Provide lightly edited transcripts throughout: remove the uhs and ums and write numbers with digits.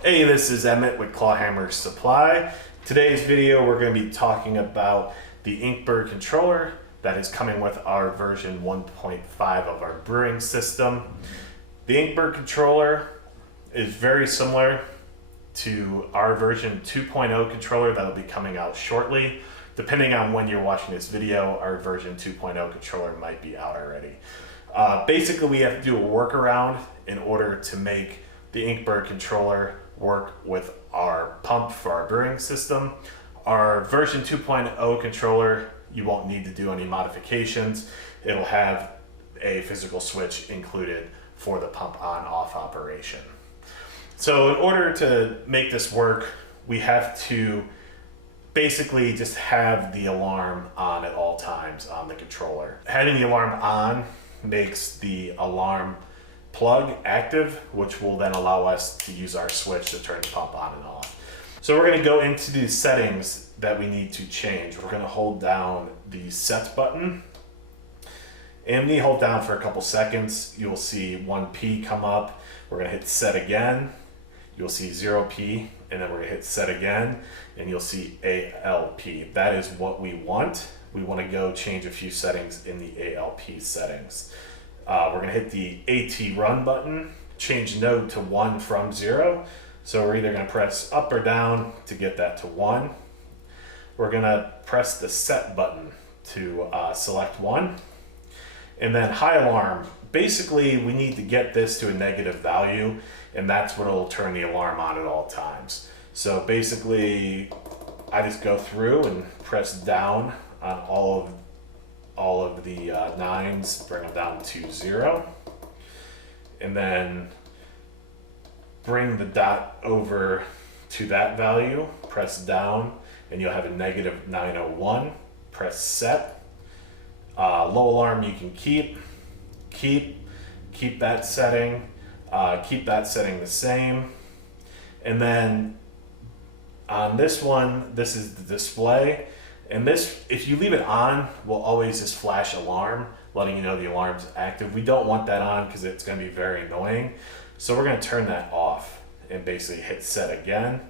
Hey, this is Emmett with Clawhammer Supply. Today's video we're going to be talking about the Inkbird controller that is coming with our version 1.5 of our brewing system. The Inkbird controller is very similar to our version 2.0 controller that will be coming out shortly. Depending on when you're watching this video, our version 2.0 controller might be out already. Basically, we have to do a workaround in order to make the Inkbird controller work with our pump for our brewing system. Our version 2.0 controller, you won't need to do any modifications. It'll have a physical switch included for the pump on-off operation. So in order to make this work, we have to basically just have the alarm on at all times on the controller. Having the alarm on makes the alarm plug active, which will then allow us to use our switch to turn the pump on and off. So we're going to go into the settings that we need to change. We're going to hold down the set button, and we hold down for a couple seconds. You'll see 1P come up. We're going to hit set again. You'll see 0P, and then we're going to hit set again, and you'll see ALP. That is what we want. We want to go change a few settings in the ALP settings. We're going to hit the AT run button, change node to 1 from 0. So we're either going to press up or down to get that to 1. We're going to press the set button to select 1. And then high alarm. Basically, we need to get this to a negative value, and that's what will turn the alarm on at all times. So basically, I just go through and press down on all of the 9s, bring them down to 0, and then bring the dot over to that value, press down, and you'll have a negative 901. Press set. Low alarm you can keep that setting, keep that setting the same. And then on this one, this is the display. And this, if you leave it on, will always just flash alarm, letting you know the alarm's active. We don't want that on because it's going to be very annoying. So we're going to turn that off and basically hit set again.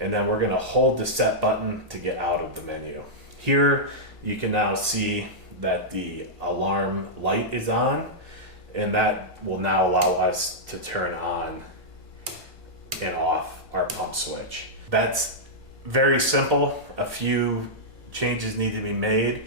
And then we're going to hold the set button to get out of the menu. Here, you can now see that the alarm light is on, and that will now allow us to turn on and off our pump switch. That's very simple. A few changes need to be made,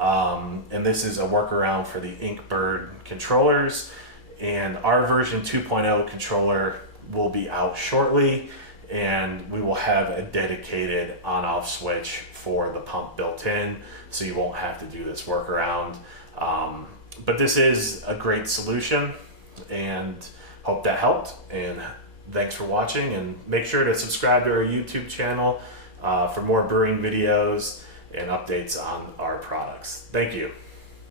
and this is a workaround for the Inkbird controllers, and our version 2.0 controller will be out shortly, and we will have a dedicated on-off switch for the pump built in, so you won't have to do this workaround. But this is a great solution, and hope that helped, and thanks for watching, and make sure to subscribe to our YouTube channel for more brewing videos and updates on our products. Thank you.